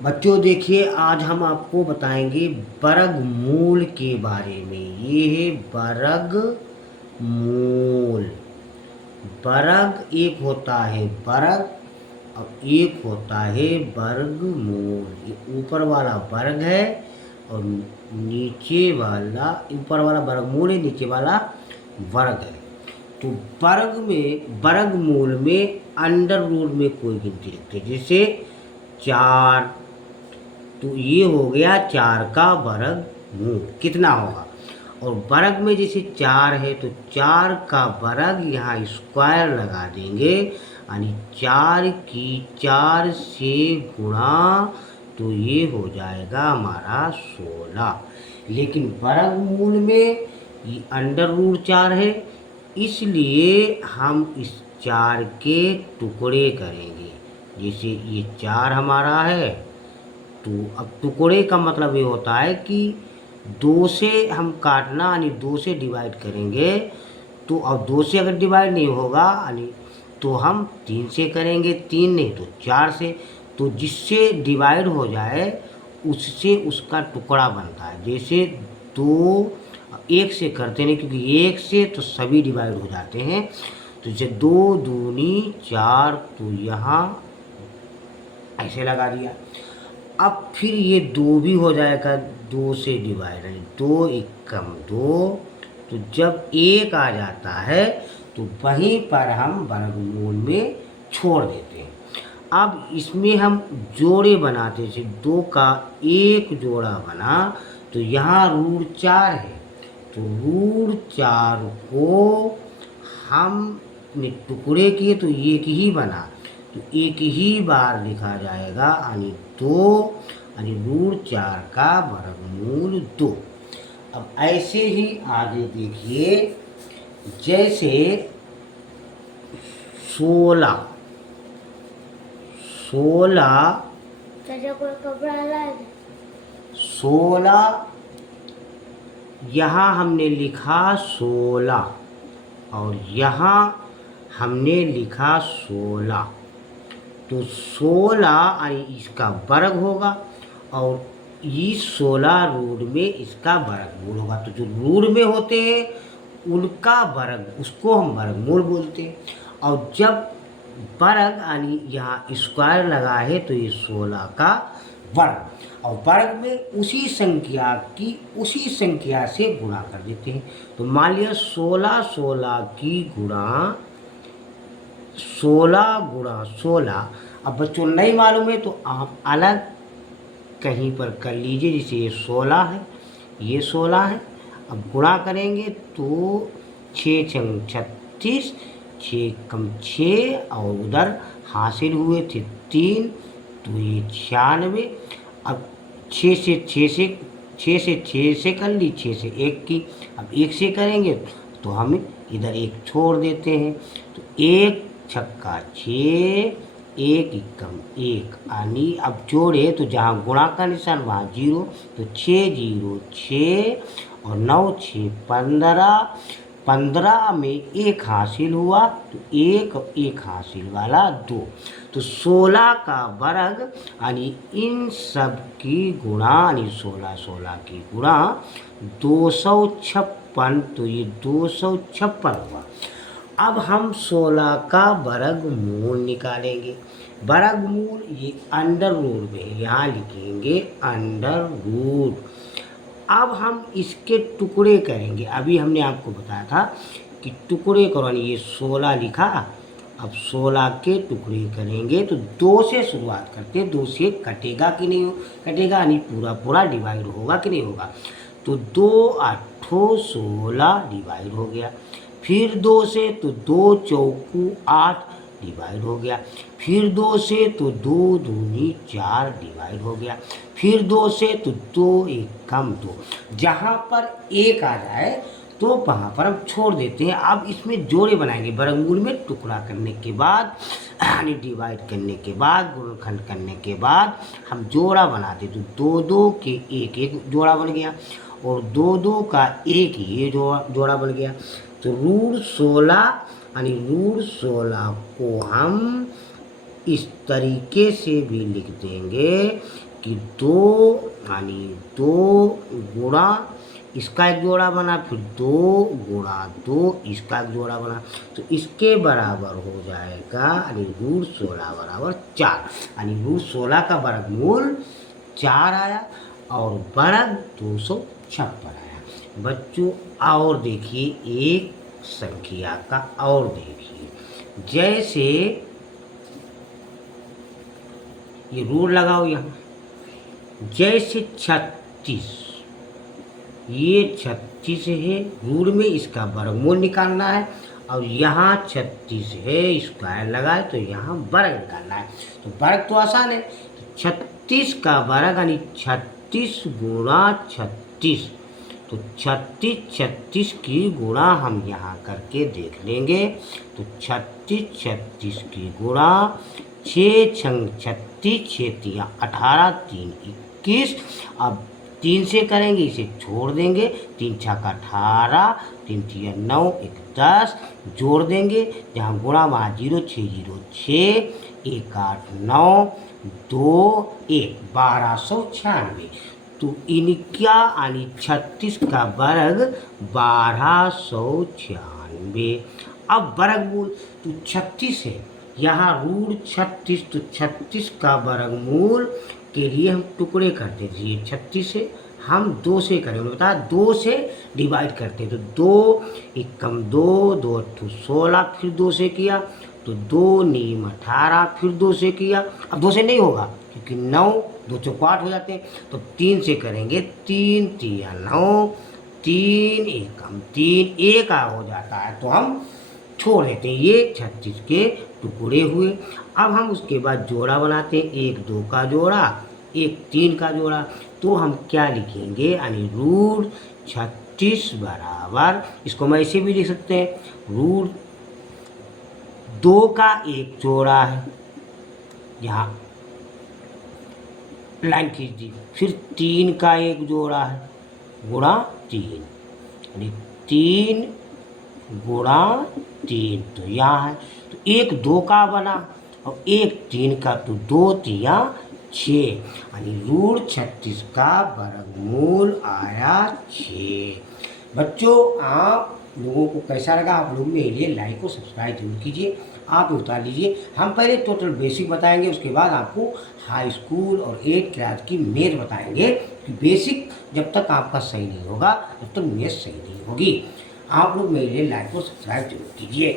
बच्चों देखिए, आज हम आपको बताएंगे वर्गमूल के बारे में। ये है वर्गमूल। वर्ग एक होता है वर्ग और एक होता है वर्गमूल। ये ऊपर वाला वर्ग है और नीचे वाला, ऊपर वाला वर्गमूल है, नीचे वाला वर्ग है। तो वर्गमूल में अंडर रूट में कोई गिनती लिखते हैं, जैसे 4। तो ये हो गया 4 का वर्गमूल कितना होगा। और वर्ग में जैसे 4 है तो 4 का वर्ग यहाँ स्क्वायर लगा देंगे, यानी 4 की 4 से गुणा, तो ये हो जाएगा हमारा 16। लेकिन वर्गमूल में ये अंडर रूट 4 है, इसलिए हम इस 4 के टुकड़े करेंगे। जैसे ये 4 हमारा है, तो अब टुकड़े का मतलब ये होता है कि 2 से हम काटना, यानी 2 से डिवाइड करेंगे। तो अब 2 से अगर डिवाइड नहीं होगा यानी तो हम 3 से करेंगे, 3 नहीं तो 4 से। तो जिससे डिवाइड हो जाए उससे उसका टुकड़ा बनता है। जैसे 2 1 से करते नहीं, क्योंकि 1 से तो सभी डिवाइड हो जाते हैं। तो जैसे 2 दूनी 4, तो यहाँ ऐसे लगा दिया। अब फिर ये 2 भी हो जाएगा 2 से डिवाइड, यानी 2 एकम 2। तो जब 1 आ जाता है तो वहीं पर हम वर्गमूल में छोड़ देते हैं। अब इसमें हम जोड़े बनाते हैं। जैसे 2 का 1 जोड़ा बना, तो यहाँ रूट 4 है, तो रूट 4 को हमने टुकड़े किए तो एक ही बना, तो एक ही बार लिखा जाएगा, यानी 2, यानी रूट 4 का वर्गमूल 2। अब ऐसे ही आगे देखिए, जैसे 16 16 16 यहाँ हमने लिखा 16 और यहाँ हमने लिखा 16। तो 16 इसका वर्ग होगा और इस 16 रूट में इसका वर्गमूल होगा। तो जो रूट में होते हैं उनका वर्ग, उसको हम वर्गमूल बोलते हैं। और जब वर्ग यानी यहाँ स्क्वायर लगा है तो ये 16 का वर्ग, और वर्ग में उसी संख्या से गुणा कर देते हैं। तो मान लिया 16 की गुणा 16 अब बच्चों नहीं मालूम है तो आप अलग कहीं पर कर लीजिए। जैसे ये 16 है, ये 16 है। अब गुणा करेंगे तो 6 छंग 36, 6 कम 6 और उधर हासिल हुए थे 3, तो ये 96। अब 6 से कर ली, 6 से 1 की। अब 1 से करेंगे तो हम इधर 1 छोड़ देते हैं। तो 1 छक्का 6, 1 एकम 1, यानी अब जोड़े तो जहाँ गुणा का निशान वहाँ 0, तो 6 0 6 और 9 6 15। 15 में 1 हासिल हुआ तो 1 हासिल वाला 2। तो 16 का वर्ग यानी इन सब की गुणा, यानी 16 की गुणा 256, तो ये 256 हुआ। अब हम 16 का वर्गमूल निकालेंगे। वर्गमूल ये अंडर रूट में, यहाँ लिखेंगे अंडर रूट। अब हम इसके टुकड़े करेंगे। अभी हमने आपको बताया था कि टुकड़े करो, ये 16 लिखा। अब 16 के टुकड़े करेंगे तो 2 से शुरुआत करते हैं। 2 से कटेगा कि नहीं कटेगा, यानी पूरा डिवाइड होगा कि नहीं होगा। तो 2 8 16 डिवाइड हो गया। फिर 2 से तो 2 चौकू 8 डिवाइड हो गया। फिर 2 से तो 2 दूनी 4 डिवाइड हो गया। फिर 2 से तो 2 एकम 2। जहाँ पर 1 आ जाए तो वहाँ पर हम छोड़ देते हैं। अब इसमें जोड़े बनाएंगे। वर्गमूल में टुकड़ा करने के बाद, यानी डिवाइड करने के बाद, गुणनखंड करने के बाद हम जोड़ा बनाते। तो 2 2 के 1 1 जोड़ा बन गया और 2 2 का 1 ये जोड़ा बन गया। तो रूट 16, यानी रूट 16 को हम इस तरीके से भी लिख देंगे कि दो यानी दो गुणा इसका एक जोड़ा बना, फिर दो गुणा दो इसका एक जोड़ा बना, तो इसके बराबर हो जाएगा यानी √16 बराबर 4। यानी √16 का वर्गमूल 4 आया और वर्ग 256 आया। बच्चों और देखिए एक संख्या का और देखिए, जैसे ये रूल लगाओ यहाँ, जैसे 36, ये 36 है, रूल में इसका वर्गमूल निकालना है, और यहाँ 36 है, स्क्वायर लगाए तो यहाँ वर्ग निकालना है। तो वर्ग तो आसान है, 36 का वर्ग यानी 36 गुणा 36, तो 36 की गुणा हम यहाँ करके देख लेंगे। तो 36 की गुणा 6 छंग 36, 6 तिया 18, 3 21। अब 3 से करेंगे, इसे छोड़ देंगे, 3 छक्का 18, 3 तिया 9, 1 10, जोड़ देंगे, जहाँ गुणा वहाँ 0, 6 0 6, 1 8 9, 2 1 1296। तो इनका यानी 36 का वर्ग 1296। अब वर्गमूल तो 36 है, यहाँ √36, तो 36 का वर्गमूल के लिए हम टुकड़े करते थे, ये 36 है, हम 2 से करेंगे, बता 2 से डिवाइड करते, तो 2 एकम 2, 2 अट्ठू 16, फिर 2 से किया तो 2 नीम 18, फिर 2 से किया। अब 2 से नहीं होगा क्योंकि 9 2 चौको 8 हो जाते हैं, तो 3 से करेंगे, 3 तिया 9, 3 एकम 3, 1 हो जाता है, तो हम छोड़ देते हैं। ये 36 के टुकड़े हुए। अब हम उसके बाद जोड़ा बनाते हैं, 1 2 का जोड़ा, 1 3 का जोड़ा। तो हम क्या लिखेंगे यानी √36 बराबर, इसको मैं ऐसे भी लिख सकते हैं, √2 का एक जोड़ा है, यहाँ लाइन खींच दी, फिर 3 का एक जोड़ा है गुणा 3, यानी 3 गुणा 3, तो यहाँ है, तो 1 2 का बना और 1 3 का, तो 2 तिया 6, यानी √36 का वर्गमूल आया 6। बच्चों आप लोगों को कैसा लगा, आप लोग मेरे लिए लाइक और सब्सक्राइब जरूर कीजिए, आप उतार लीजिए। हम पहले टोटल बेसिक बताएंगे, उसके बाद आपको हाई स्कूल और 8th क्लास की मैथ बताएंगे, कि बेसिक जब तक आपका सही नहीं होगा तब तक मैथ सही नहीं होगी। आप लोग मेरे लिए लाइक और सब्सक्राइब जरूर कीजिए।